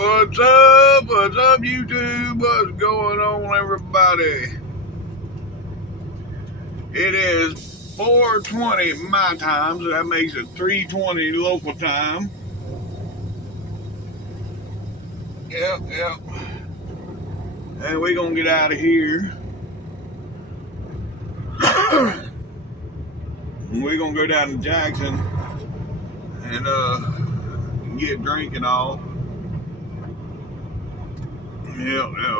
What's up? What's up, YouTube? What's going on, everybody? It is 4:20 my time, so that makes it 3:20 local time. Yep. And we're gonna get out of here. We're gonna go down to Jackson and get a drink and all.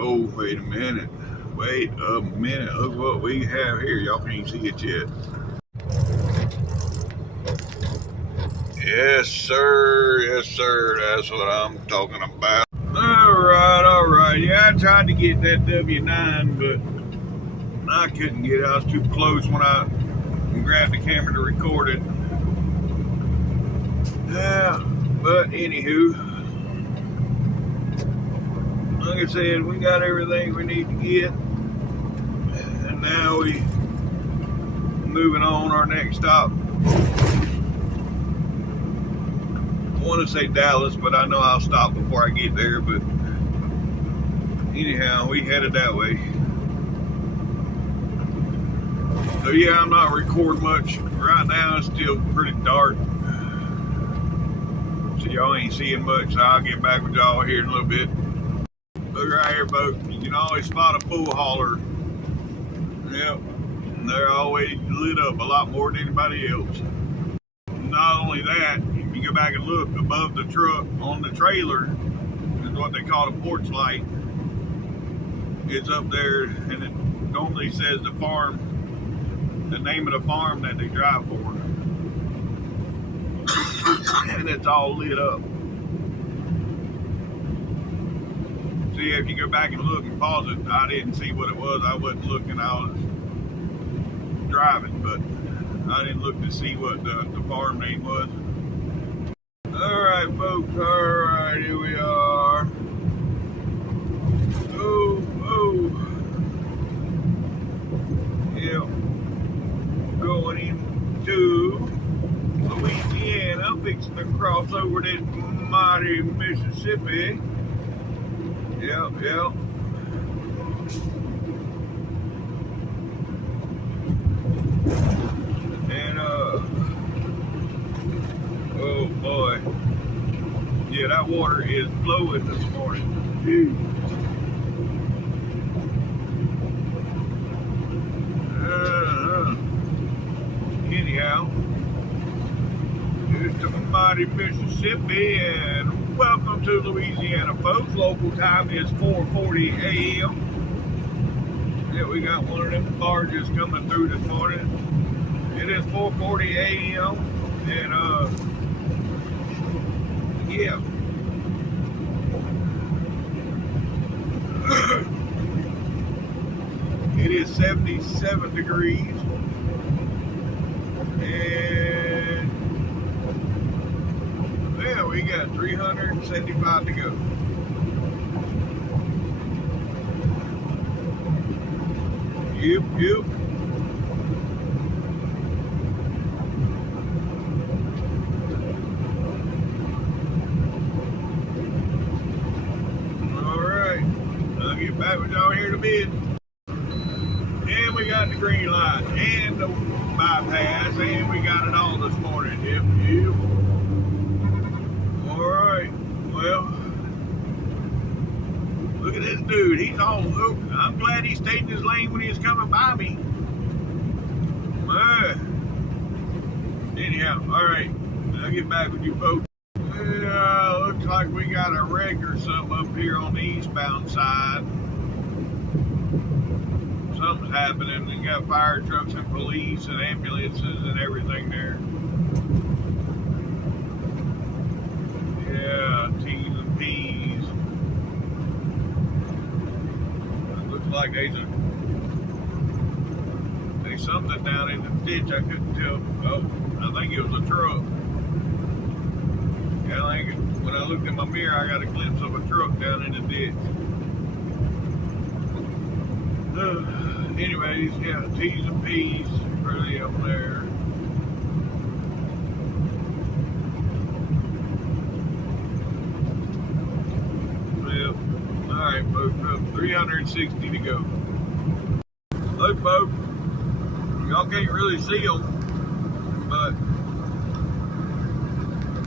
Oh, wait a minute. Look what we have here. Y'all can't see it yet. Yes, sir. That's what I'm talking about. All right. Yeah, I tried to get that W9, but I couldn't get it. I was too close when I grabbed the camera to record it. Yeah, but anywho, like I said, we got everything we need to get, and now we moving on our next stop. I want to say Dallas, but I know I'll stop before I get there. But anyhow, we headed that way. So yeah, I'm not recording much right now. It's still pretty dark, so y'all ain't seeing much. So I'll get back with y'all here in a little bit. Look right here, folks. You can always spot a bull hauler. Yep, and they're always lit up a lot more than anybody else. Not only that, if you go back and look above the truck on the trailer, is what they call a porch light. It's up there, and it normally says the farm, the name of the farm that they drive for, and it's all lit up. See, if you go back and look and pause it, I didn't see what it was. I wasn't looking. I was driving, but I didn't look to see what the farm name was. All right, folks. All right, here we are. Yeah, going into Louisiana, fixing to cross over this mighty Mississippi. Yep. And oh boy, yeah, that water is flowing this morning. Anyhow, it's the mighty Mississippi, and welcome to Louisiana, folks. Local time is 4:40 a.m. Yeah, we got one of them barges coming through this morning. It is 4:40 a.m. and yeah. It is 77 degrees, and yeah, we got 375 to go. Yep. All right, I'll get back with y'all here in a bit. And we got the green light and the bypass, and we got it all this morning. Yep. All right, well, look at this dude. He's all open. I'm glad he stayed in his lane when he was coming by me. Anyhow, all right, I'll get back with you folks. Looks like we got a wreck or something up here on the eastbound side. Something's happening. We got fire trucks and police and ambulances and everything there. Yeah, T's and P's. It looks like there's something down in the ditch. I couldn't tell. Oh, I think it was a truck. Yeah, I think when I looked in my mirror, I got a glimpse of a truck down in the ditch. Anyways, yeah, T's and P's really up there. 360 to go. Look, folks, y'all can't really see him, but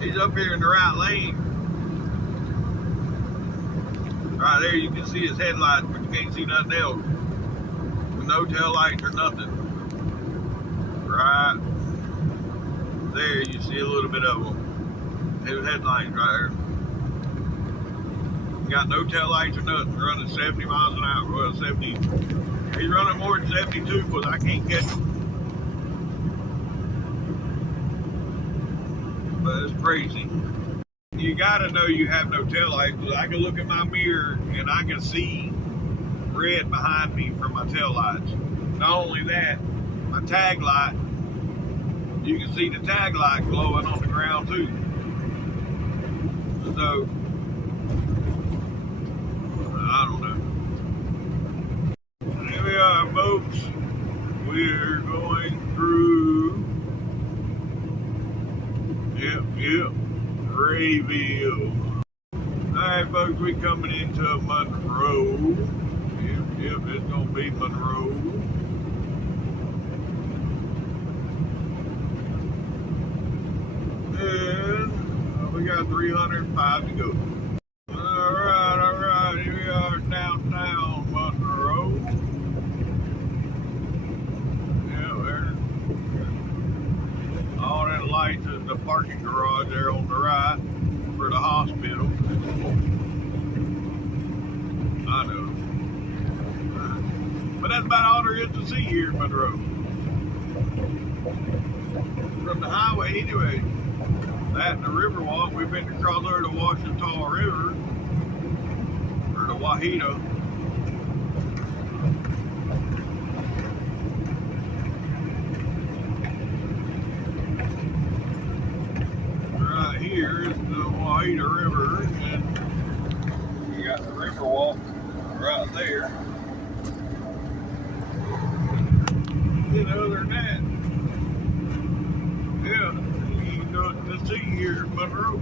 he's up here in the right lane. Right there, you can see his headlights, but you can't see nothing else. With no tail lights or nothing. Right there, you see a little bit of them. His headlights right there. Got no tail lights or nothing. Running 70 miles an hour. Well, 70. He's running more than 72 because I can't catch him. But it's crazy. You gotta know you have no tail lights because I can look in my mirror and I can see red behind me from my tail lights. Not only that, my tag light, you can see the tag light glowing on the ground too. So, I don't know. Here we are, folks. We're going through, yep, Rayville. Alright, folks, we coming into Monroe. Yep, it's gonna be Monroe. And we got 305 to go. Alright, here we are downtown Monroe. Yeah, there's all that lights in the parking garage there on the right for the hospital. I know. But that's about all there is to see here in Monroe. From the highway anyway. That and the Riverwalk, we've been to cross over the Washita River, or the Waco. Right here is the Waco River, and you got the Riverwalk right there. And other than that, yeah, you ain't nothing to see here in Monroe.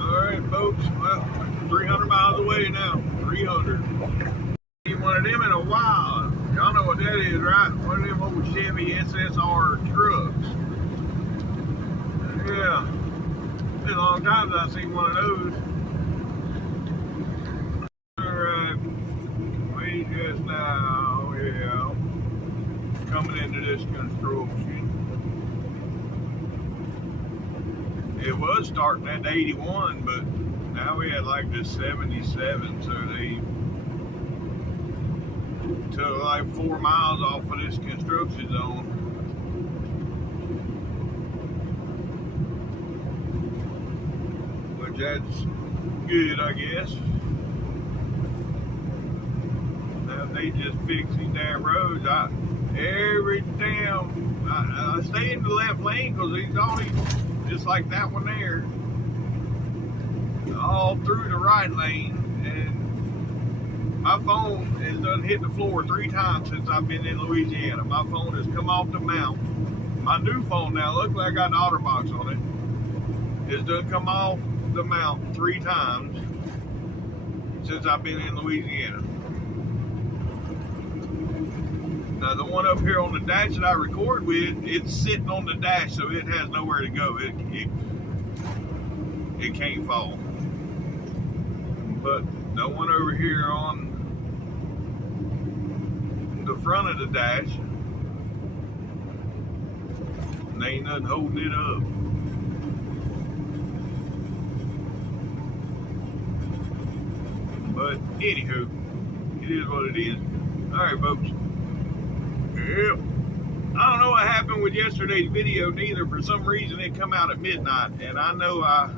Alright, folks, well, 300 miles away now. 300. Ain't one of them in a while. Y'all know what that is, right? One of them old Chevy SSR trucks. Yeah. Been a long time since I've seen one of those. Alright. We just now, yeah, coming into this construction. It was starting at 81, but now we had like this 77, so they took like 4 miles off of this construction zone. Which that's good, I guess. Now they just fix these damn roads. I stay in the left lane because he's always just like that one there. All through the right lane, and my phone has done hit the floor 3 times since I've been in Louisiana. My phone has come off the mount. My new phone now, luckily I got an OtterBox on it, has done come off the mount 3 times since I've been in Louisiana. Now the one up here on the dash that I record with, it's sitting on the dash, so it has nowhere to go. It can't fall. But the one over here on the front of the dash, there ain't nothing holding it up. But anywho, it is what it is. Alright, folks. Yep. I don't know what happened with yesterday's video neither. For some reason it come out at midnight, and I know I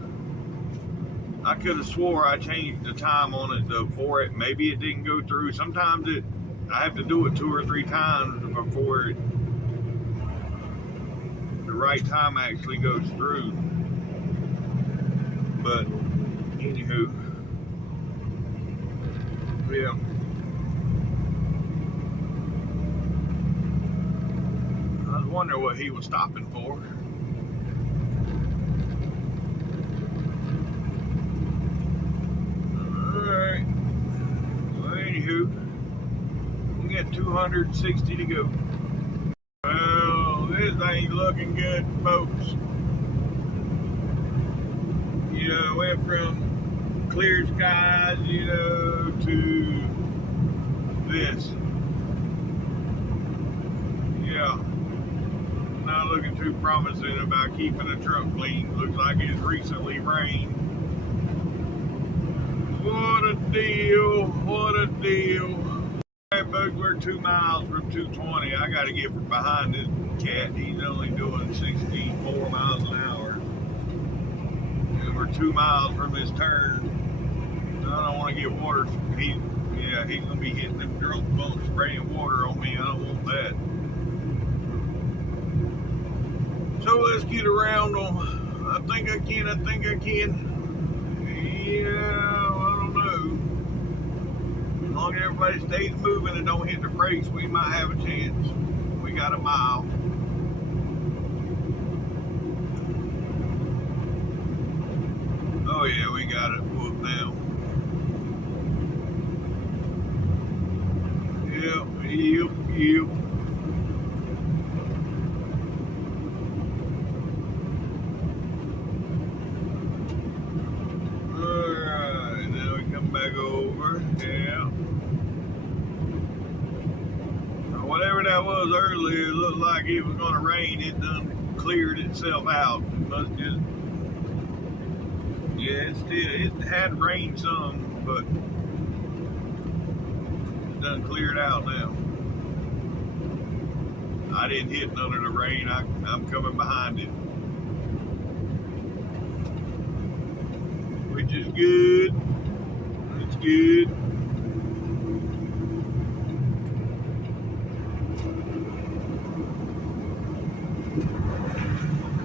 could have swore I changed the time on it for it. Maybe it didn't go through. Sometimes I have to do it 2 or 3 times before the right time actually goes through. But anywho, yeah. I was wondering what he was stopping for. Alright. Well, anywho, we got 260 to go. Well, this ain't looking good, folks. You know, went from clear skies, you know, to this. Yeah. Not looking too promising about keeping the truck clean. Looks like it's recently rained. What a deal. What a deal. Alright, folks, we're 2 miles from 220. I got to get from behind this cat. He's only doing 64 miles an hour. And we're 2 miles from his turn. I don't want to get water. He's going to be hitting them drunk bumps, spraying water on me. I don't want that. So let's get around on. I think I can. Yeah, I don't know. As long as everybody stays moving and don't hit the brakes, we might have a chance. We got a mile. Oh yeah, we got it whooped now. Yep. Alright, now we come back over. Yeah. Whatever that was earlier, it looked like it was going to rain. It done cleared itself out. It must just. Yeah, it had rained some, but it done cleared out now. I didn't hit none of the rain. I'm coming behind it, which is good. It's good.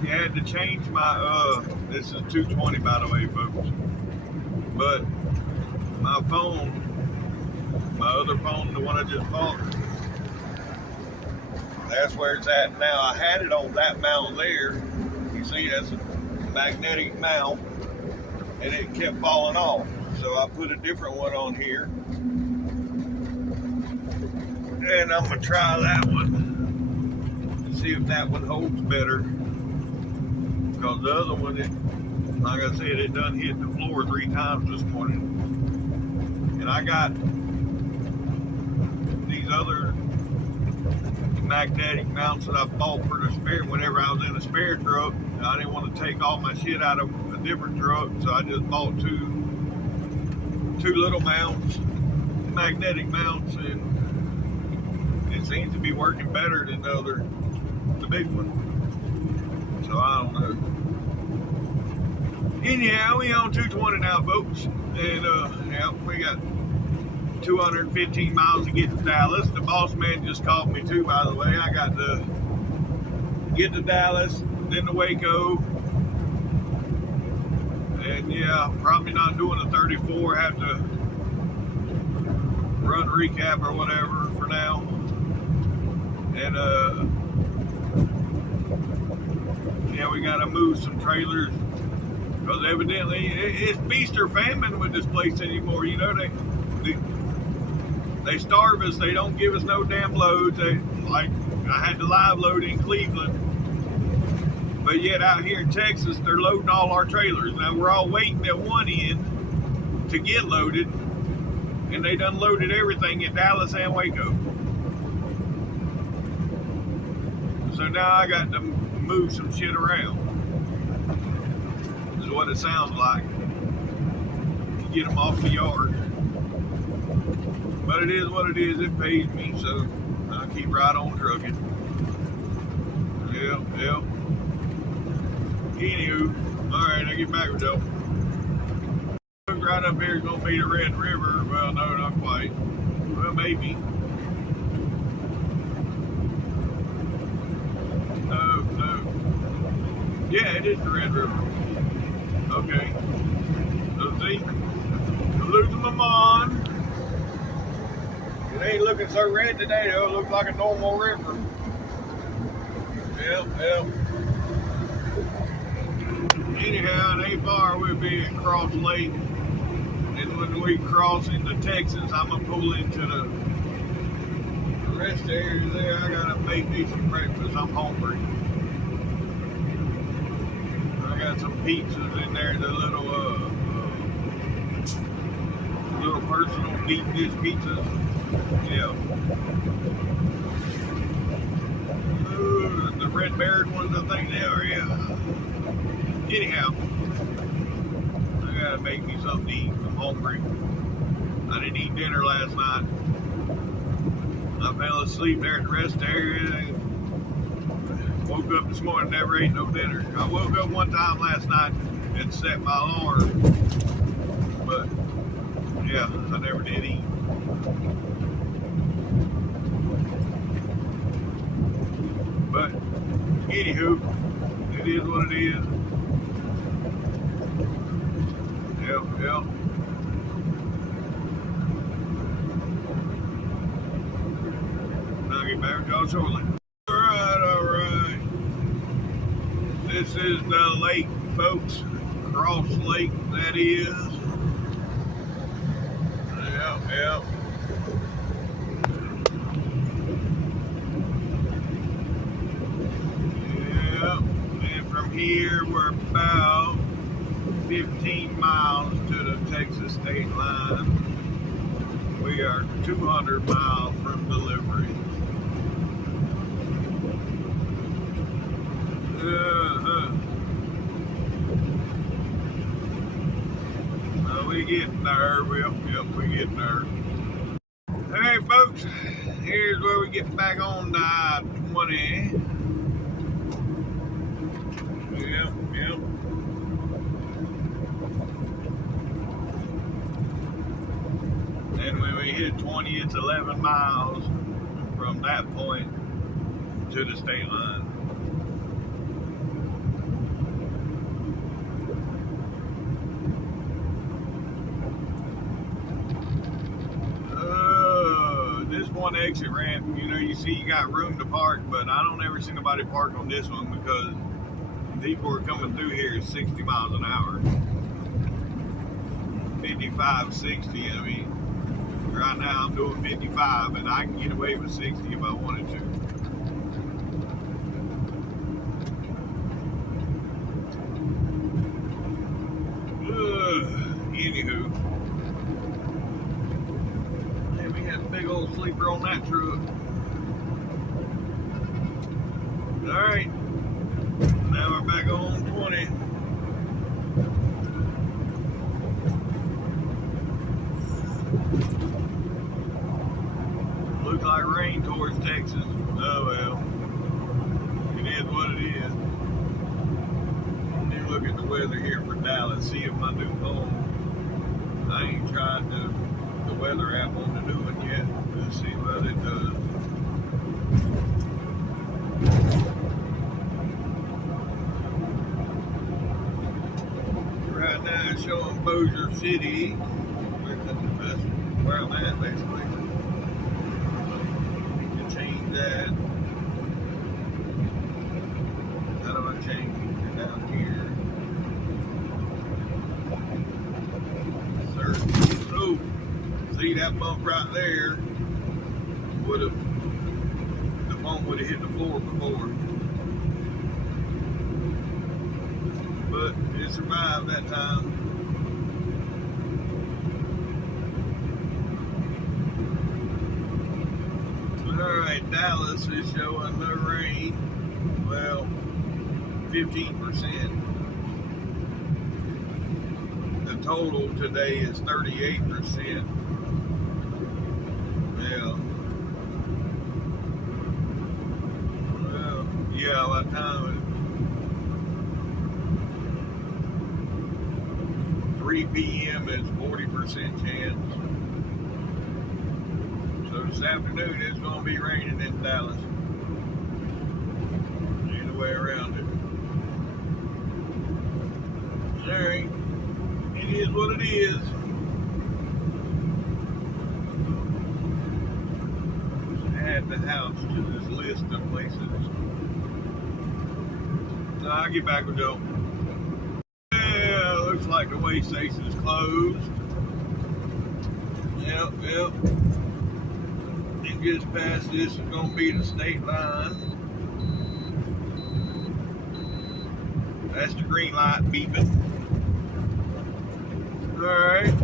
You had to change my this is 220 by the way, folks. But my phone, my other phone, the one I just bought, that's where it's at now. I had it on that mount there. You see, that's a magnetic mount, and it kept falling off. So I put a different one on here, and I'm gonna try that one and see if that one holds better. Because the other one, like I said, it done hit the floor 3 times this morning. And I got these other magnetic mounts that I bought for the spare. Whenever I was in a spare truck, I didn't want to take all my shit out of a different truck, so I just bought two little mounts, magnetic mounts, and it seems to be working better than the big one. So I don't know. Anyhow, we on 220 now, folks, and yeah, we got 215 miles to get to Dallas. The boss man just called me too, by the way. I got to get to Dallas, then to Waco, and yeah, probably not doing a 34. Have to run recap or whatever for now, and yeah, we got to move some trailers. Because evidently, it's feast or famine with this place anymore. You know, they starve us. They don't give us no damn loads. Like, I had to live load in Cleveland. But yet out here in Texas, they're loading all our trailers. Now, we're all waiting at one end to get loaded. And they done loaded everything in Dallas and Waco. So now I got to move some shit around. Is what it sounds like. To get them off the yard. But it is what it is. It pays me, so I'll keep right on trucking. Yep. Anywho, alright, I'll get back with y'all. Right up here is going to be the Red River. Well, no, not quite. Well, maybe. No. Yeah, it is the Red River. Okay. So see, I'm losing my mind. It ain't looking so red today though. It looks like a normal river. Yep. Anyhow, it ain't far. We'll be at Cross Lake. And when we cross into Texas, I'm going to pull into the rest area there. I got to make me some breakfast. I'm hungry. I got some pizzas in there, the little personal deep dish pizzas. Yeah. Ooh, the red berry ones, I think they are, yeah. Anyhow, I gotta make me something to eat. I'm hungry. I didn't eat dinner last night. I fell asleep there at the rest area and woke up this morning, never ate no dinner. I woke up one time last night and set my alarm, but yeah, I never did eat. But anywho, it is what it is. Yep. I'll get back to y'all shortly. Alright. This is the lake, folks. Cross Lake, that is. Yep. And from here, we're about 15 miles to the Texas state line. We are 200 miles from delivery. We getting there. Yep, we getting there. Hey, folks, here's where we get back on I-20. Yep. And when we hit 20, it's 11 miles from that point to the state line. This one exit ramp, you see you got room to park, but I don't ever see nobody park on this one because people are coming through here 60 miles an hour. 55, 60, I mean. Right now I'm doing 55 and I can get away with 60 if I wanted to. Anywho. Man, we had a big old sleeper on that truck. Alright. Now we're back on 20. Looks like rain towards Texas. Oh well. It is what it is. Let me look at the weather here for Dallas, see if my new home. I ain't tried the weather app on the new one yet. Let's see what it does. Right now it's showing Bossier City. That's where I'm at basically. That. How do I change it down here? Oh, see that bump right there? The bump would have hit the floor before, but it survived that time. Alright, Dallas is showing the rain. Well, 15%. The total today is 38%. Well, yeah, what time is it? 3 p.m. is 40% chance. So this afternoon it's going to be raining in Dallas. Either way around it. Alright. It is what it is. the house to this list of places. No, I'll get back with Joe. Yeah, looks like the way station is closed. Yep. And just past this is going to be the state line. That's the green light beeping. Alright.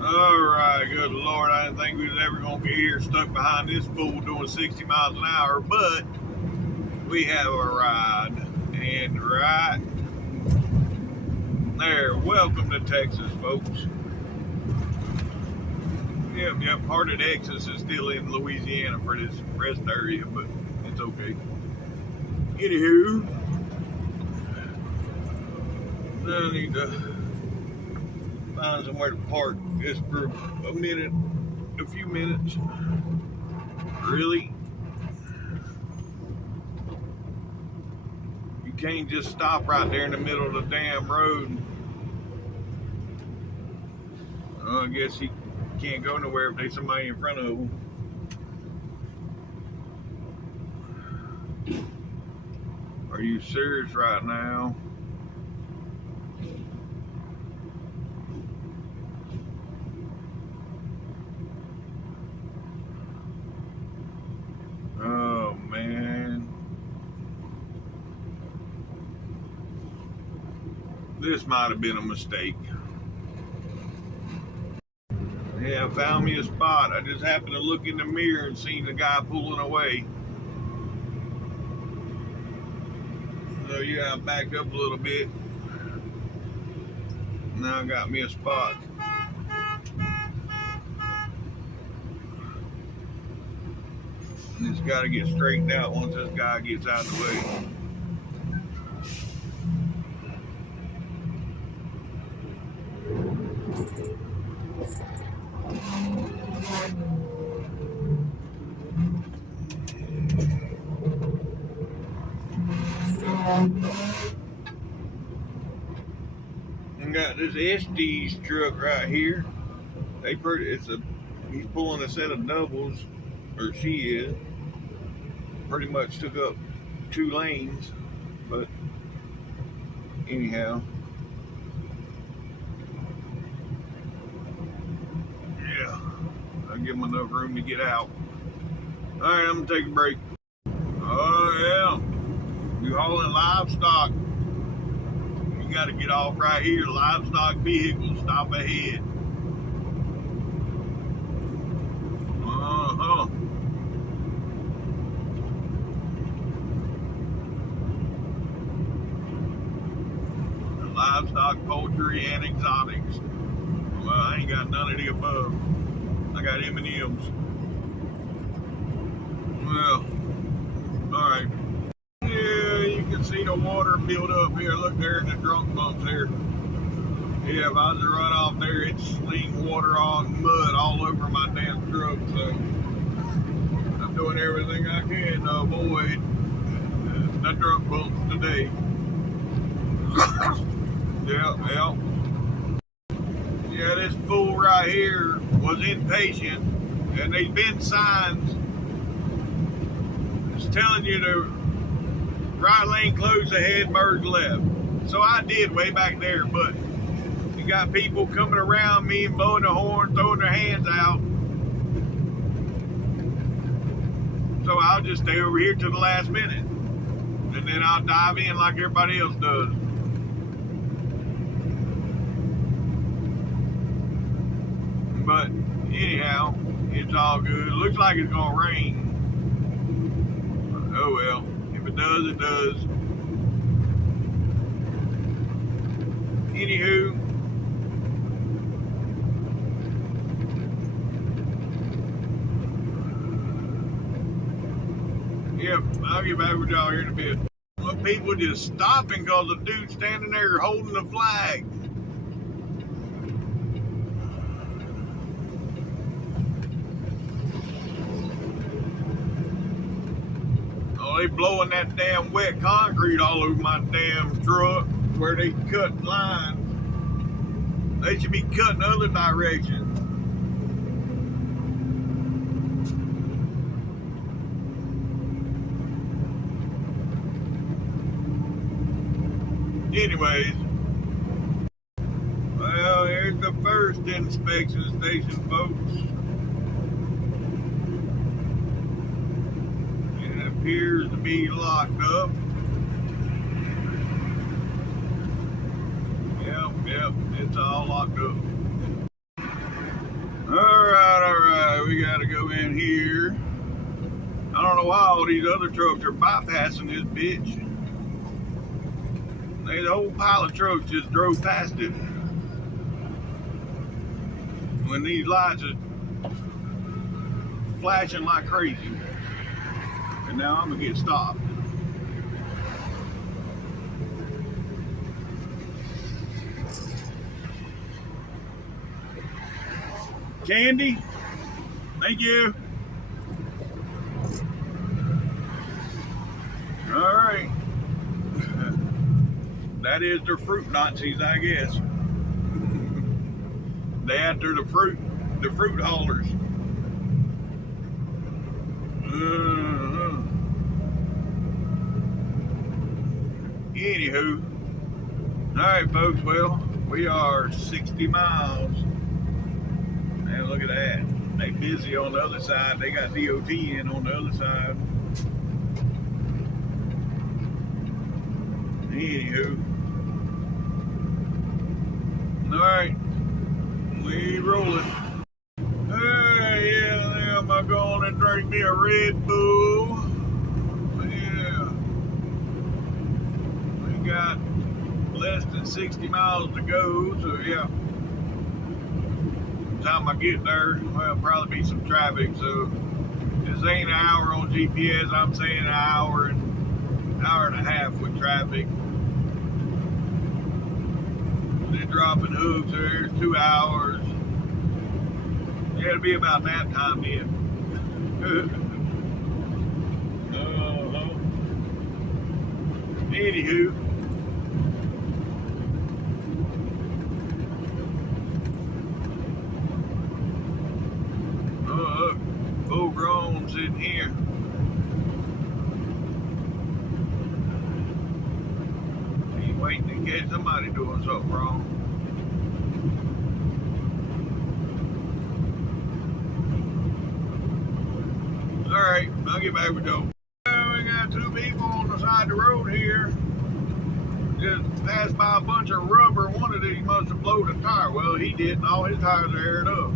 Alright, good Lord. I didn't think we was ever going to be here stuck behind this fool doing 60 miles an hour, but we have arrived. And right there, welcome to Texas, folks. Yep, part of Texas is still in Louisiana for this rest area, but it's okay. Anywho, I need to find somewhere to park just for a few minutes. Really? You can't just stop right there in the middle of the damn road. I guess he can't go nowhere if there's somebody in front of him. Are you serious right now? Oh man. This might have been a mistake. Yeah, I found me a spot. I just happened to look in the mirror and seen the guy pulling away. So yeah, I backed up a little bit. Now I got me a spot. And it's got to get straightened out once this guy gets out of the way. And got this Estes truck right here. He's pulling a set of doubles, or she is. Pretty much took up 2 lanes, but anyhow. Yeah, I'll give him enough room to get out. Alright, I'm gonna take a break. Oh yeah, you hauling livestock. You gotta get off right here. Livestock vehicles, stop ahead. Livestock, poultry, and exotics. Well, I ain't got none of the above. I got M&Ms. Well, alright. Yeah, you can see the water build up here. Look there in the drunk bumps here. Yeah, if I was to run off there, it'd sling water on mud all over my damn truck. So I'm doing everything I can to avoid the drunk bumps today. Yeah, this fool right here was impatient, and there's been signs it's telling you to right lane close ahead, merge left. So I did way back there, but you got people coming around me and blowing the horn, throwing their hands out. So I'll just stay over here till the last minute, and then I'll dive in like everybody else does. But anyhow, it's all good. It looks like it's gonna rain. Oh well, if it does, it does. Anywho, yep, I'll get back with y'all here in a bit. Well, people just stopping because the dude's standing there holding the flag. They blowing that damn wet concrete all over my damn truck where they cut lines. They should be cutting other directions. Anyways, well, here's the first inspection station, folks. It appears to be locked up. Yep, it's all locked up. Alright, we gotta go in here. I don't know why all these other trucks are bypassing this bitch. The whole pile of trucks just drove past it. When these lights are flashing like crazy. And now I'm gonna get stopped. Candy, thank you. All right. That is their fruit Nazis, I guess. They after the fruit haulers. Anywho, all right, folks. Well, we are 60 miles. Man, look at that. They busy on the other side. They got DOT in on the other side. Anywho. Alright. We rolling. Hey, yeah, I'm going to drink me a Red Bull. Yeah. We got less than 60 miles to go, so yeah. Time I get there, well, probably be some traffic. So this ain't an hour on GPS. I'm saying an hour and a half with traffic. They're dropping hooves there, 2 hours. Yeah, it'll be about that time then. Anywho. Full grown sitting here. He's waiting to catch somebody doing something wrong. Alright, I'll get back with Joe. We got two people on the side of the road here. Just passed by a bunch of rubber. One of these must have blown a tire. Well, he didn't. All his tires are aired up.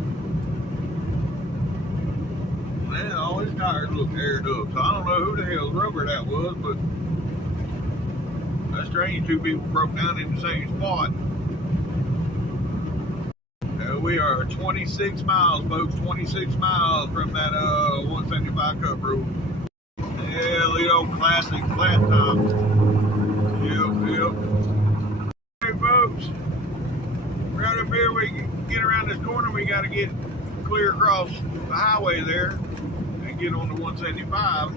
Man, all his tires look aired up. So I don't know who the hell's rubber that was, but that's strange. Two people broke down in the same spot. We are 26 miles, folks. 26 miles from that 175 Cup Road. Yeah, little classic flat top. Yep. Hey, folks. Right up here, we can get around this corner. We got to get clear across the highway there and get on the 175.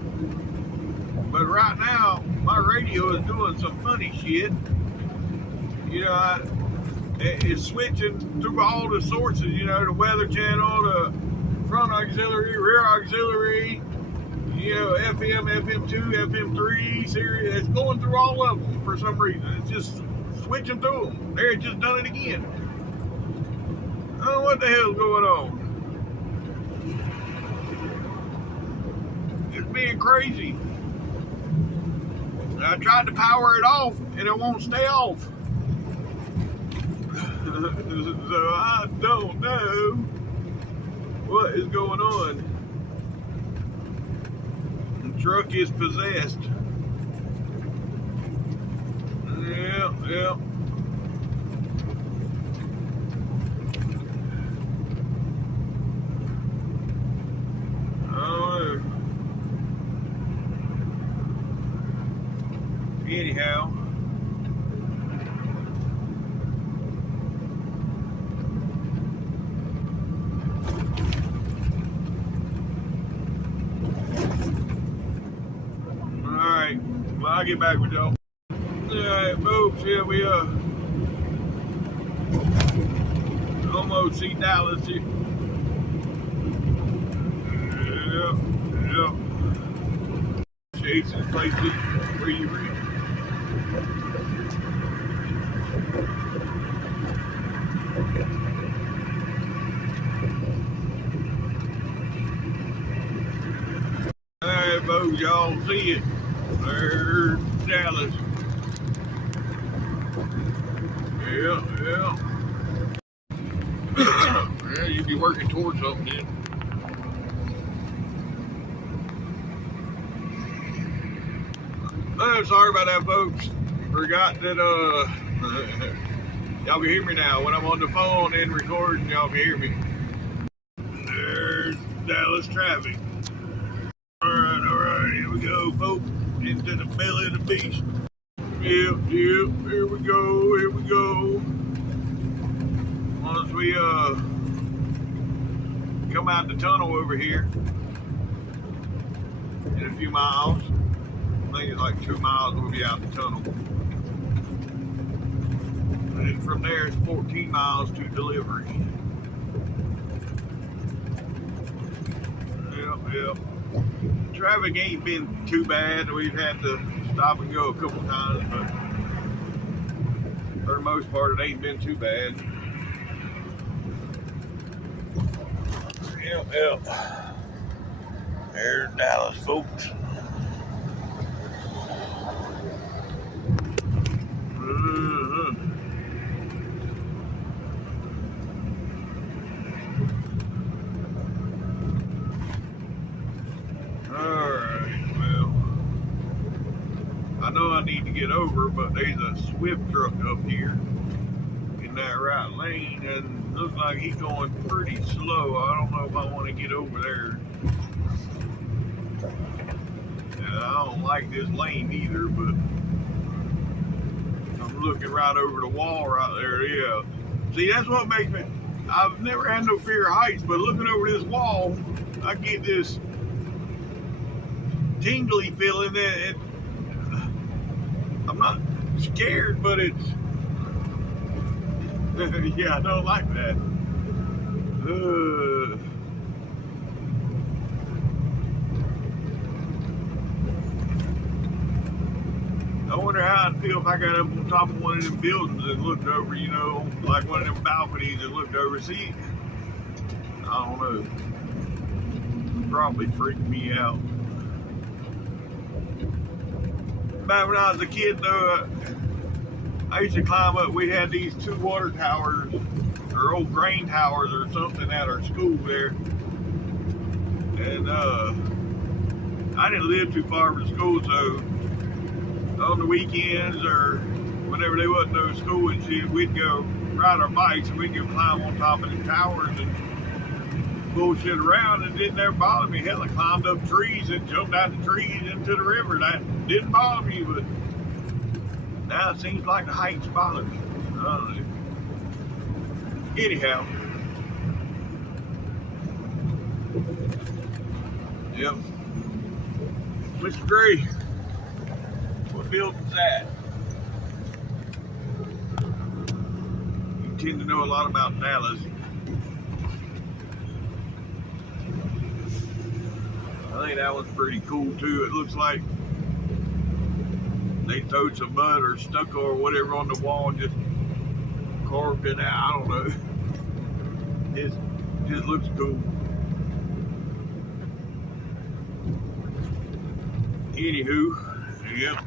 But right now, my radio is doing some funny shit. You know, it's switching through all the sources, you know, the Weather Channel, the front auxiliary, rear auxiliary, you know, FM, FM2, FM3, series. It's going through all of them for some reason. It's just switching through them. There, it just done it again. I don't know what the hell's going on. It's being crazy. I tried to power it off, and it won't stay off. So I don't know what is going on. The truck is possessed. Yeah. Oh. Anyhow. I'll get back with y'all. Alright, folks, yeah, we almost see Dallas here. Yep. Chasing places where you read. folks, y'all see it. There's Dallas. Yeah. Yeah, you'd be working towards something then. Oh, sorry about that, folks. Forgot that, y'all can hear me now. When I'm on the phone and recording, y'all can hear me. There's Dallas traffic. All right, here we go, folks. Into the belly of the beast. Yep, here we go. Once we, come out the tunnel over here in a few miles. I think it's like 2 miles we'll be out the tunnel. And from there it's 14 miles to delivery. Yep. Traffic ain't been too bad. We've had to stop and go a couple times, but for the most part it ain't been too bad. Yep. There's Dallas, folks. Alright, well, I know I need to get over, but there's a Swift truck up here in that right lane, and looks like he's going pretty slow. I don't know if I want to get over there. And I don't like this lane either, but I'm looking right over the wall right there. Yeah. See, that's what makes me, I've never had no fear of heights, but looking over this wall, I get this tingly feeling that I'm not scared, but it's, yeah, I don't like that. I wonder how I'd feel if I got up on top of one of them buildings and looked over, you know, like one of them balconies and looked over. See, I don't know. Probably freak me out. Back when I was a kid, though, I used to climb up. We had these 2 water towers, or old grain towers or something at our school there. And I didn't live too far from school, so on the weekends or whenever there wasn't no school and shit, we'd go ride our bikes and we'd go climb on top of the towers and bullshit around, and it didn't ever bother me. Hell, I climbed up trees and jumped out the trees into the river. That didn't bother me, but now it seems like the heights bother me. I don't know. Anyhow. Yep. Mr. Gray, what building's that? You tend to know a lot about Dallas. I think that one's pretty cool too. It looks like they throwed some mud or stucco or whatever on the wall and just carved it out. I don't know. It just looks cool. Anywho, yep.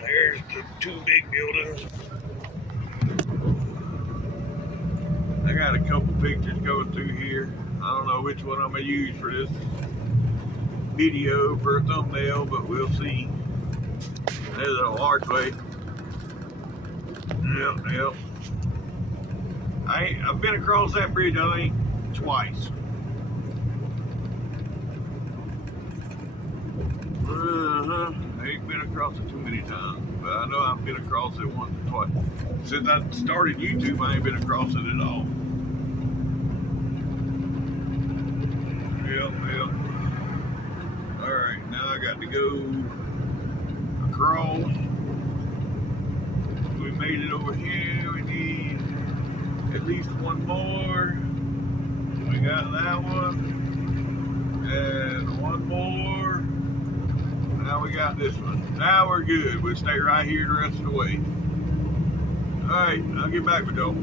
There's the 2 big buildings. I got a couple pictures going through here. I don't know which one I'm gonna use for this video for a thumbnail, but we'll see. There's an archway. Yep. I've been across that bridge, I think, twice. I ain't been across it too many times, but I know I've been across it once or twice. Since I started YouTube, I ain't been across it at all. Yep. Alright, now I got to go across. We made it over here. We need at least one more. We got that one. And one more. Now we got this one. Now we're good. We'll stay right here the rest of the way. Alright, I'll get back with y'all.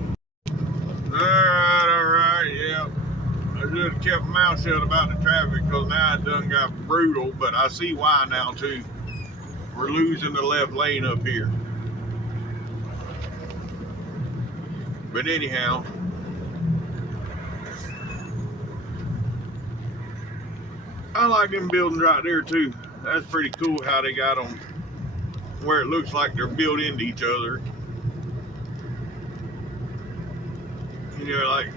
Alright, yep. There's just kept my mouth shut about the traffic because now it done got brutal, but I see why now too. We're losing the left lane up here. But anyhow, I like them buildings right there too. That's pretty cool how they got them where it looks like they're built into each other. You know, like,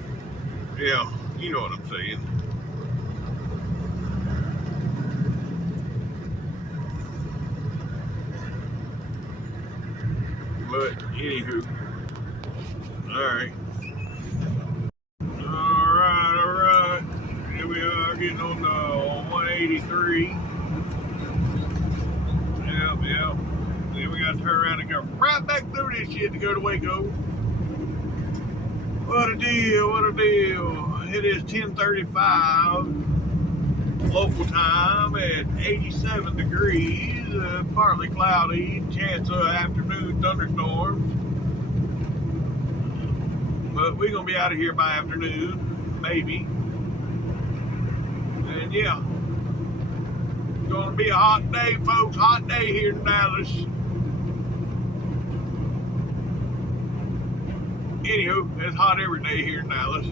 yeah, you know what I'm saying. But anywho, all right. Here we are getting on the 183. Yep. Then we got to turn around and go right back through this shit to go to Waco. What a deal. It is 10:35 local time at 87 degrees, partly cloudy, chance of afternoon thunderstorms. But we're going to be out of here by afternoon, maybe. And yeah, it's going to be a hot day, folks. Hot day here in Dallas. Anywho, it's hot every day here in Dallas.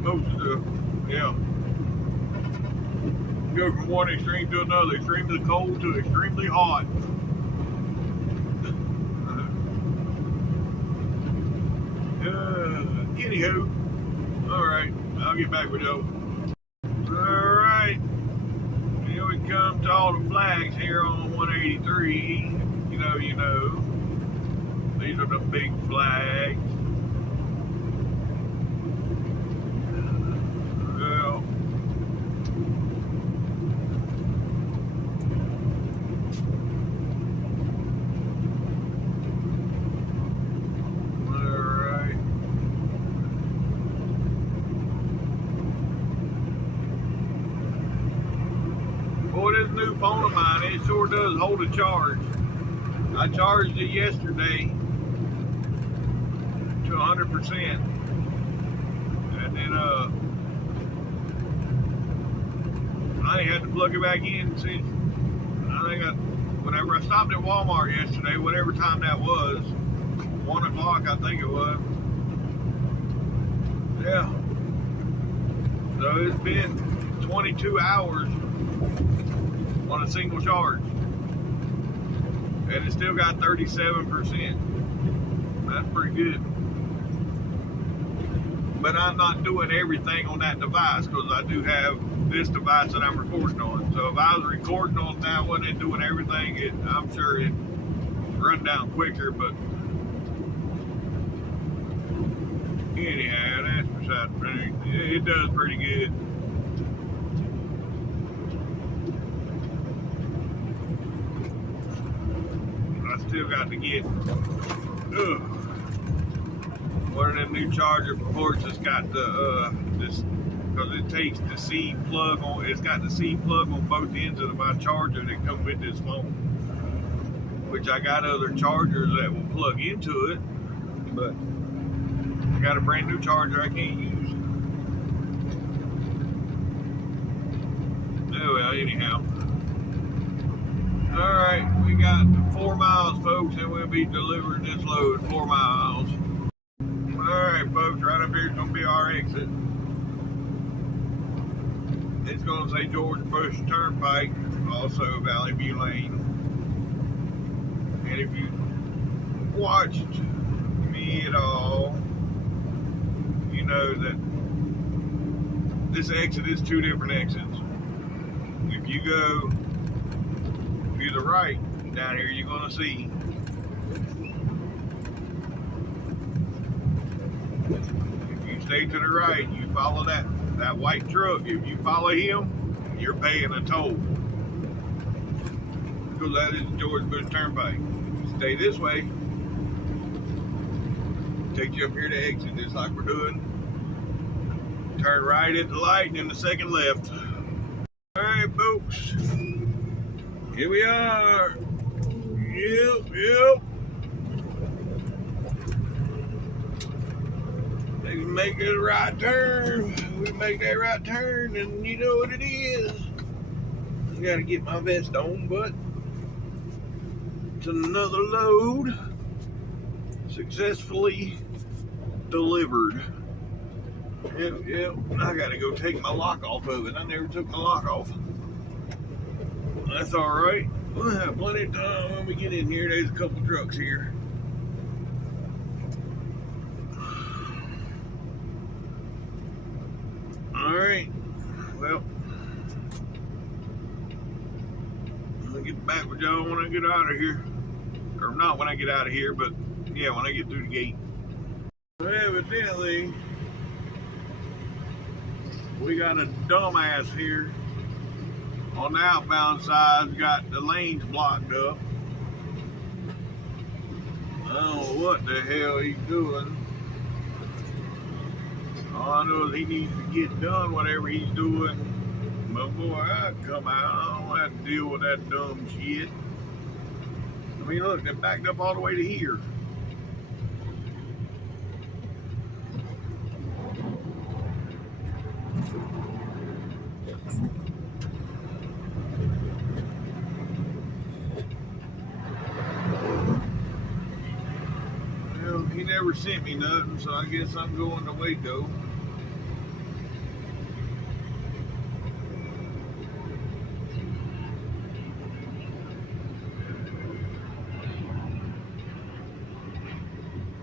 Most of the, yeah. Go from one extreme to another, extremely cold to extremely hot. Anywho, all right, I'll get back with you. All right, here we come to all the flags here on 183. You know. These are the big flags. Well, alright. Boy, this new phone of mine, it sure does hold a charge. I charged it yesterday to 100%, and then I had to plug it back in. See, whenever I stopped at Walmart yesterday, whatever time that was, 1 o'clock I think it was. Yeah. So it's been 22 hours on a single charge, and it's still got 37%. That's pretty good. But I'm not doing everything on that device because I do have this device that I'm recording on. So if I was recording on that one and doing everything, I'm sure it'd run down quicker. But anyhow, that's beside the point. It does pretty good. I still got to get one of them new charger ports that's got the this, because it takes the C plug on. It's got the C plug on both ends of my charger that come with this phone. Which I got other chargers that will plug into it, but I got a brand new charger I can't use. Oh well, anyhow. All right, we got 4 miles, folks, and we'll be delivering this load 4 miles. Alright folks, right up here is going to be our exit. It's going to say George Bush Turnpike, also Valley View Lane. And if you watched me at all, you know that this exit is 2 different exits. If you go to the right, down here you're going to see if you stay to the right, you follow that white truck. If you follow him, you're paying a toll. Because that is George Bush Turnpike. If you stay this way, take you up here to exit, just like we're doing. Turn right at the light and then the second left. Alright folks, here we are. Yep. They can make a right turn. We make that right turn, and you know what it is. I gotta get my vest on, but it's another load successfully delivered. Yep. I gotta go take my lock off of it. I never took my lock off. That's all right. We'll have plenty of time when we get in here. There's a couple trucks here. All right. Well, I'll get back with y'all when I get out of here. Or not when I get out of here, but yeah, when I get through the gate. Well, evidently, we got a dumbass here on the outbound side. Got the lanes blocked up. I don't know what the hell he's doing. All I know is he needs to get done whatever he's doing. But boy, I come out. I don't have to deal with that dumb shit. I mean, look, they backed up all the way to here. Well, he never sent me nothing, so I guess I'm going to Waco.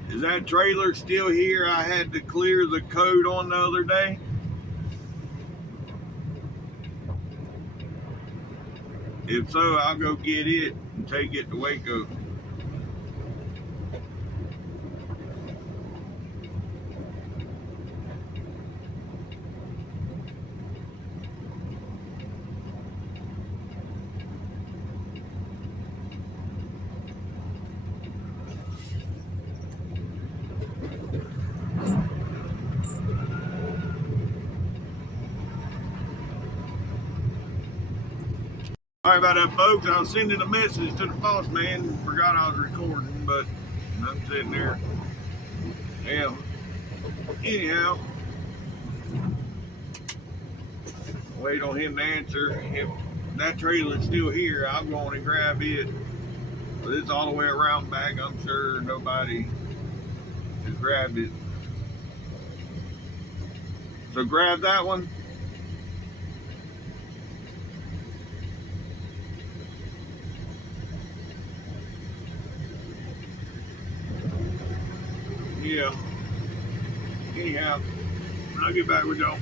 Is that trailer still here? I had to clear the code on the other day. If so, I'll go get it and take it to Waco. Sorry about that, folks. I was sending a message to the boss man. Forgot I was recording, but I'm sitting there. Yeah. Anyhow, wait on him to answer. If that trailer's still here, I'm going to grab it. But it's all the way around back. I'm sure nobody has grabbed it. So grab that one. Yeah. Anyhow, I'll get back with y'all.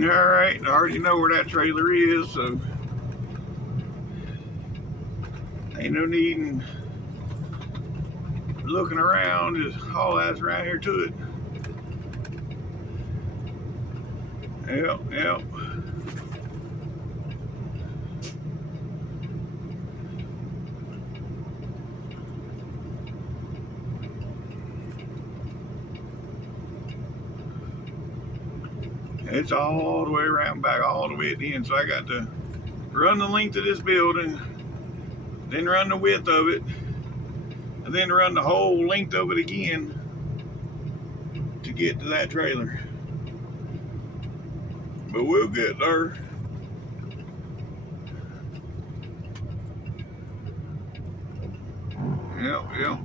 Alright, I already know where that trailer is, so ain't no need in looking around, just haul ass right here to it. Yep. It's all the way around back, all the way at the end. So I got to run the length of this building, then run the width of it, and then run the whole length of it again to get to that trailer. But we'll get there. Yep.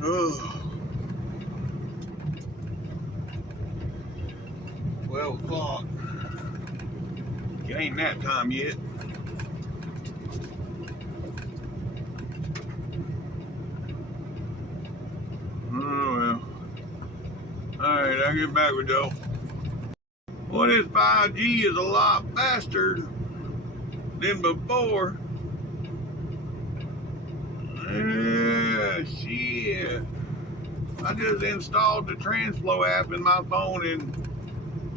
Oh. 12 o'clock. It ain't that time yet. Oh well. Alright, I'll get back with y'all. Well, this 5G is a lot faster than before. Yeah, shit. I just installed the Transflow app in my phone in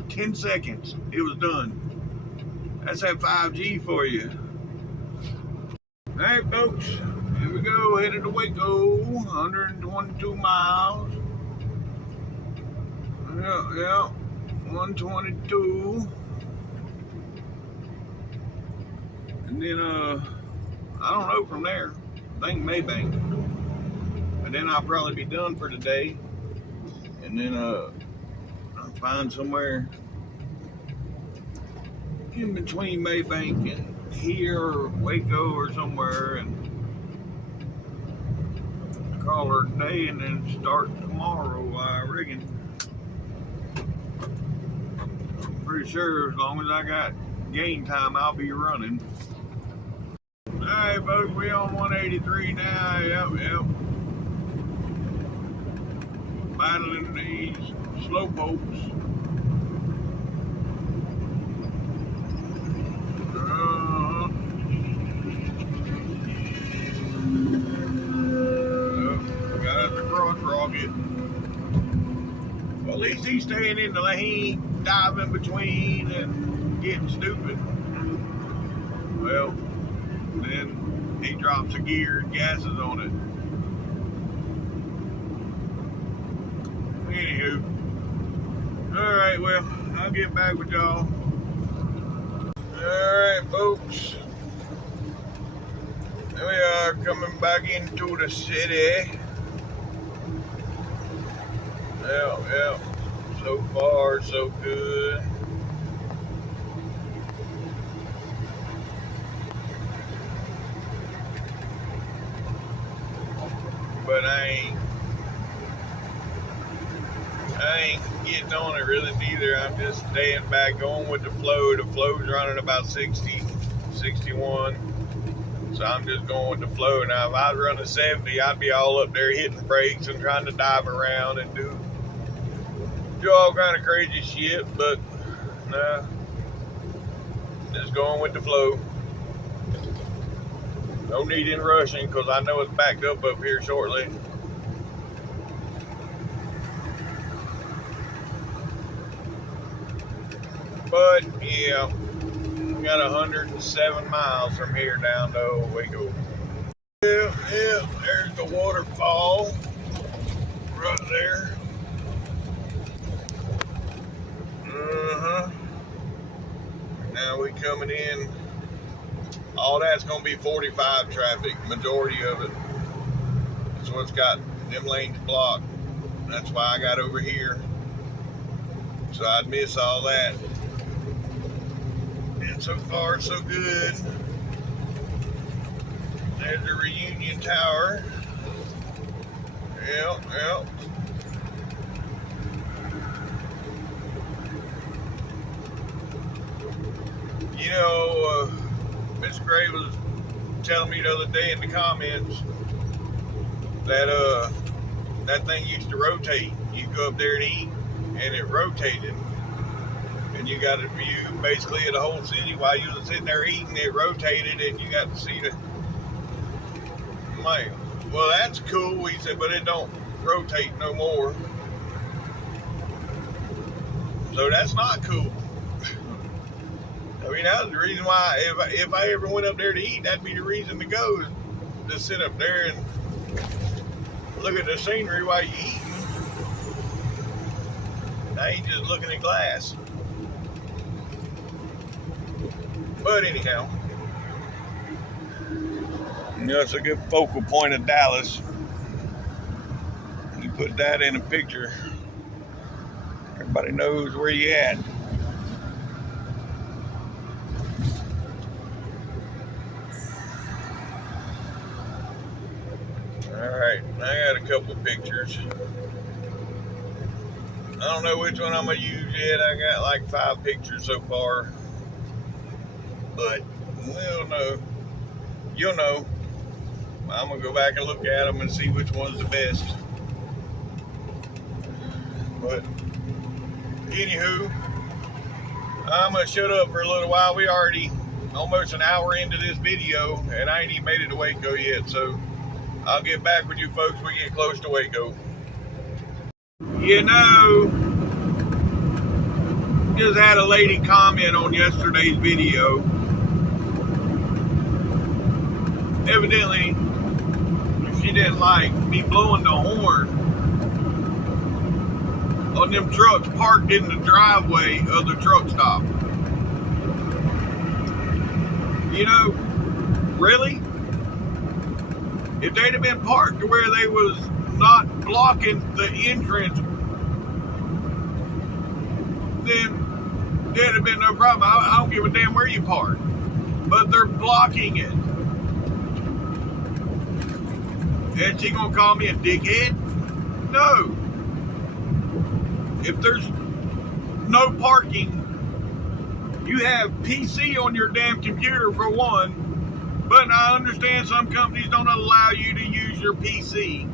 10 seconds. It was done. That's that 5G for you. Alright, folks. Here we go. Headed to Waco. 122 miles. Yeah. 122. And then, I don't know from there. I think Maybank. And then I'll probably be done for today. And then I'll find somewhere in between Maybank and here or Waco or somewhere and call her today and then start tomorrow, I reckon. I'm pretty sure as long as I got game time, I'll be running. Alright, folks, we on 183 now. Yep. Battling these slow boats. Got the cross rocket. Well, at least he's staying in the lane, diving between and getting stupid. Well, then he drops a gear and gases on it. Anywho, alright, well, I'll get back with y'all. Alright, folks. Here we are coming back into the city. Yeah. So far, so good. But I ain't getting on it really neither. I'm just staying back, going with the flow. The flow's running about 60, 61. So I'm just going with the flow. Now, if I was running 70, I'd be all up there hitting brakes and trying to dive around and do all kind of crazy shit. But, nah, just going with the flow. No need in rushing because I know it's backed up here shortly. But, yeah, we got 107 miles from here down to Waco. Yeah, there's the waterfall right there. Now we coming in. All that's going to be 45 traffic, majority of it. That's what's got them lanes blocked. That's why I got over here. So I'd miss all that. And so far, so good. There's the Reunion Tower. Yep. You know, Miss Gray was telling me the other day in the comments that that thing used to rotate. You go up there and eat, and it rotated. And you got a view basically of the whole city while you were sitting there eating. It rotated, and you got to see the. I'm like, well, that's cool. He said, but it don't rotate no more. So that's not cool. I mean, that's the reason why if I ever went up there to eat, that'd be the reason to go, to sit up there and look at the scenery while you eat. I ain't just looking at glass. But anyhow, you know, it's a good focal point of Dallas. You put that in a picture, everybody knows where you at. Alright, I got a couple of pictures. I don't know which one I'm going to use yet. I got like 5 pictures so far. But we'll know. You'll know. I'm going to go back and look at them and see which one's the best. But, anywho, I'm going to shut up for a little while. We already almost an hour into this video, and I ain't even made it to Waco yet, so I'll get back with you folks when we get close to Waco. You know, just had a lady comment on yesterday's video. Evidently, she didn't like me blowing the horn on them trucks parked in the driveway of the truck stop. You know, really? If they'd have been parked to where they was not blocking the entrance, then there'd have been no problem. I don't give a damn where you park. But they're blocking it. And she gonna call me a dickhead? No. If there's no parking, you have PC on your damn computer for one. But I understand some companies don't allow you to use your PC.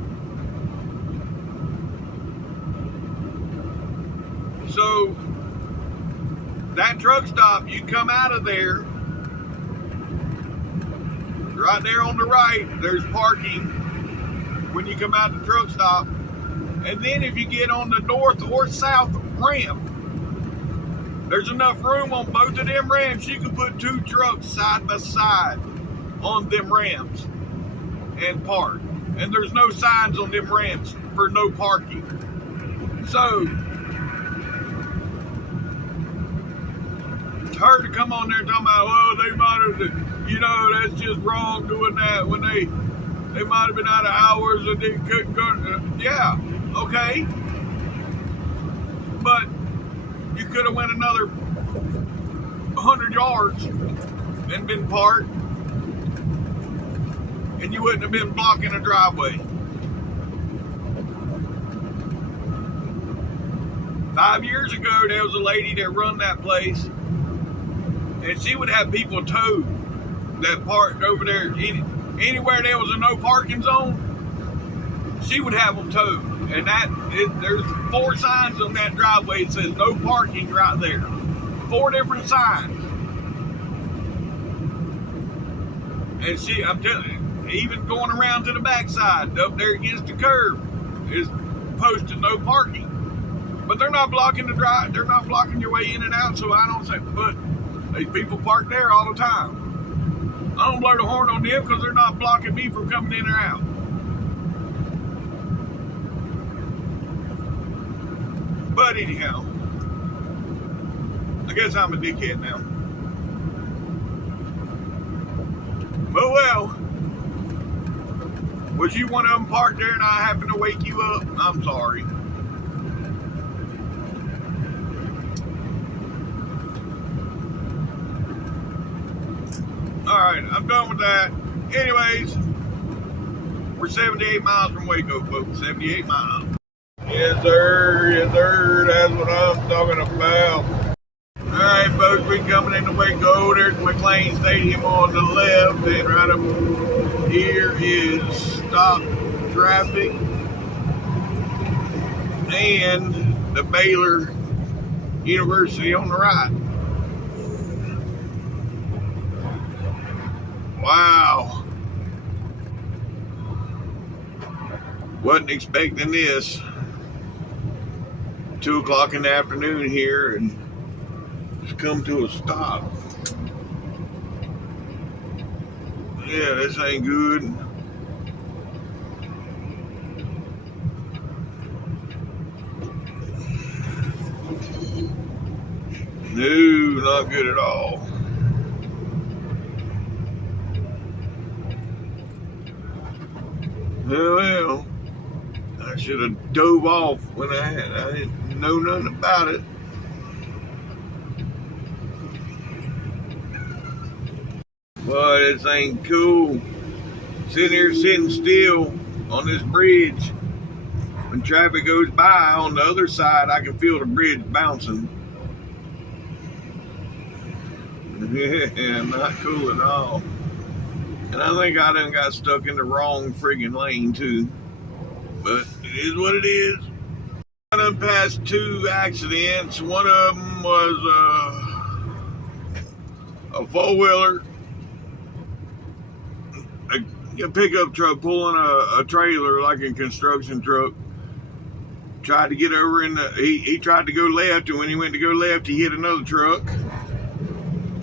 So, that truck stop, you come out of there, right there on the right, there's parking when you come out the truck stop. And then if you get on the north or south ramp, there's enough room on both of them ramps, you can put two trucks side by side on them ramps and park. And there's no signs on them ramps for no parking. So, her to come on there talking about, oh, they might have, you know, that's just wrong doing that when they might have been out of hours and they couldn't go. Yeah, okay. But you could have went another 100 yards and been parked, and you wouldn't have been blocking a driveway. 5 years ago, there was a lady that run that place, and she would have people towed that parked over there. Anywhere there was a no parking zone, she would have them towed. And there's 4 signs on that driveway that says no parking right there. 4 different signs. And I'm telling you, even going around to the backside, up there against the curb, is posted no parking. But they're not blocking the drive. They're not blocking your way in and out. So I don't say, but these people park there all the time. I don't blow the horn on them because they're not blocking me from coming in or out. But anyhow, I guess I'm a dickhead now. But well, was you one of them parked there and I happened to wake you up? I'm sorry. Alright, I'm done with that. Anyways, we're 78 miles from Waco, folks. 78 miles. Yes, sir. Yes, sir. That's what I'm talking about. Alright, folks, we coming into Waco. There's McLean Stadium on the left, and right up here is stop traffic and the Baylor University on the right. Wow. Wasn't expecting this. 2 o'clock in the afternoon here, and just come to a stop. Yeah, this ain't good. No, not good at all. Well, I should have dove off when I didn't know nothing about it. Boy, this ain't cool. Sitting here sitting still on this bridge. When traffic goes by on the other side, I can feel the bridge bouncing. Yeah, not cool at all. And I think I done got stuck in the wrong friggin' lane too. But it is what it is. I done passed 2 accidents. One of them was a four-wheeler, a pickup truck pulling a trailer like a construction truck. Tried to get over he tried to go left, and when he went to go left, he hit another truck.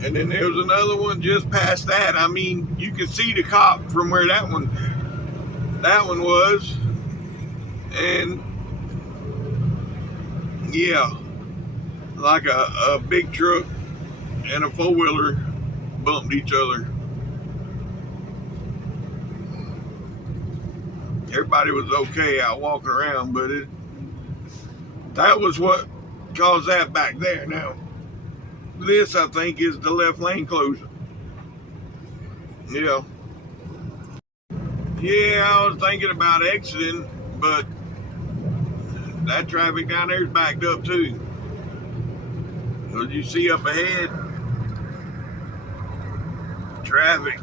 And then there was another one just past that. I mean, you could see the cop from where that one was. And yeah, like a big truck and a four-wheeler bumped each other. everybody was okay out walking around, but that was what caused that back there. Now, this, I think, is the left lane closing. Yeah. Yeah, I was thinking about exiting, but that traffic down there is backed up too. As you see up ahead, traffic.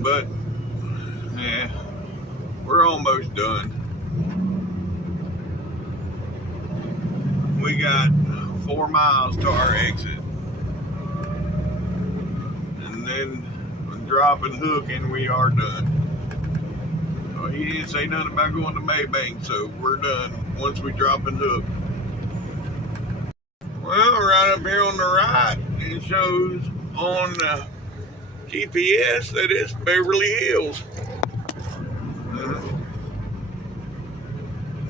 But, yeah, we're almost done. We got 4 miles to our exit. And then dropping hook and we are done. Well, he didn't say nothing about going to Maybank, so we're done once we drop and hook. Well, right up here on the right, it shows on the GPS that it's Beverly Hills.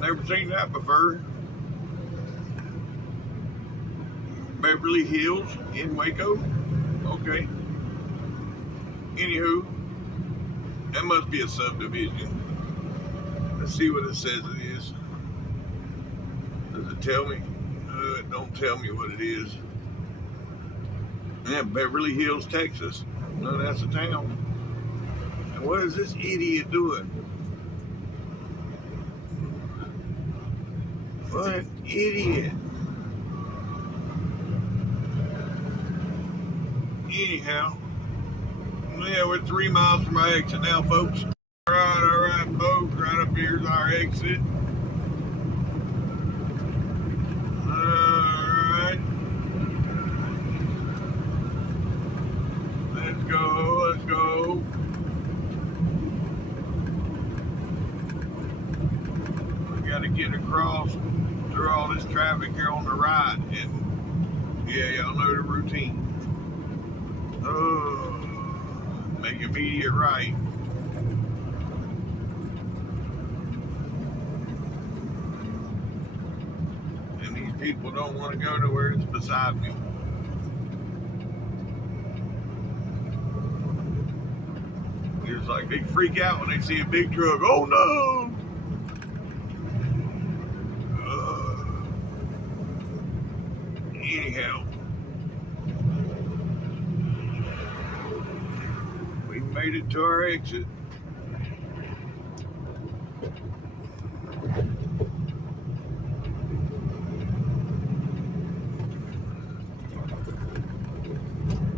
Never seen that before. Beverly Hills in Waco. Okay. Anywho, that must be a subdivision. Let's see what it says it is. Does it tell me? It don't tell me what it is. Yeah, Beverly Hills, Texas. No, that's a town. And what is this idiot doing? What an idiot. Anyhow, yeah, we're 3 miles from our exit now, folks. All right, folks. Right up here's our exit. All right. Let's go. We got to get across through all this traffic here on the right, and yeah, y'all know the routine. Oh, make immediate right. And these people don't want to go to where it's beside me. It's like they freak out when they see a big truck. Oh no! Anyhow, we made it to our exit.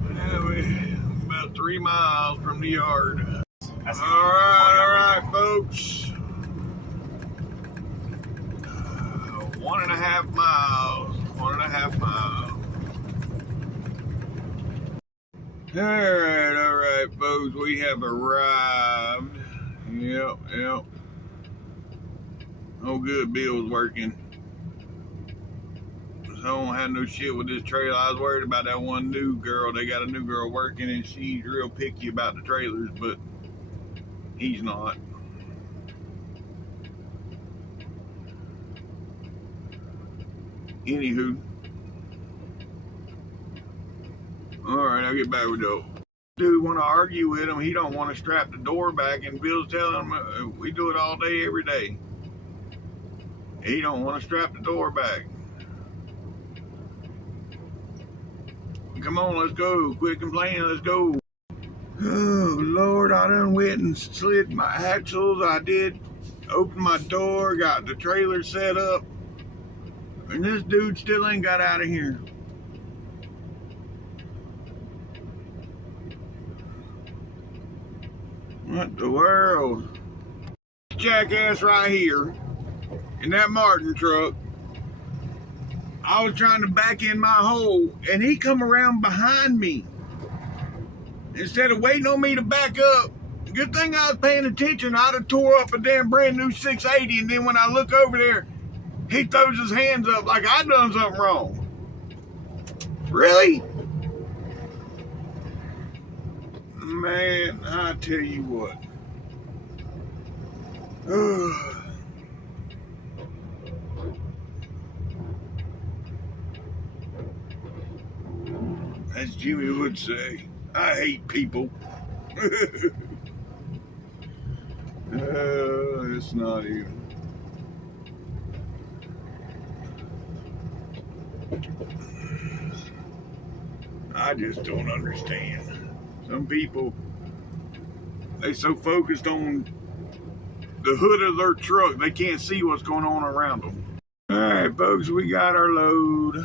Yeah, we're about 3 miles from the yard. All right, folks. 1.5 miles. 1.5 miles. All right, folks. We have arrived. Yep. Oh, good. Bill's working. So I don't have no shit with this trailer. I was worried about that one new girl. They got a new girl working, and she's real picky about the trailers, but he's not. Anywho. Alright, I'll get back with Joe. Dude want to argue with him. He don't want to strap the door back, and Bill's telling him we do it all day, every day. He don't want to strap the door back. Come on, let's go. Quit complaining, let's go. Oh, Lord, I done went and slid my axles. I did open my door, got the trailer set up, and this dude still ain't got out of here. What the world? Jackass right here in that Martin truck. I was trying to back in my hole, and he come around behind me. Instead of waiting on me to back up, good thing I was paying attention. I'd have tore up a damn brand new 680, and then when I look over there, he throws his hands up like I done something wrong. Really? Man, I tell you what. As Jimmy would say, I hate people. It's not even. I just don't understand. Some people, they so focused on the hood of their truck, they can't see what's going on around them. All right, folks, we got our load.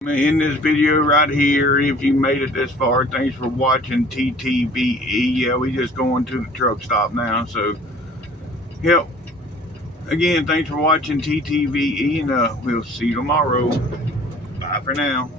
I'm gonna end this video right here. If you made it this far, thanks for watching TTVE. Yeah, we just going to the truck stop now. So, yep. Again, thanks for watching TTVE, and we'll see you tomorrow. Bye for now.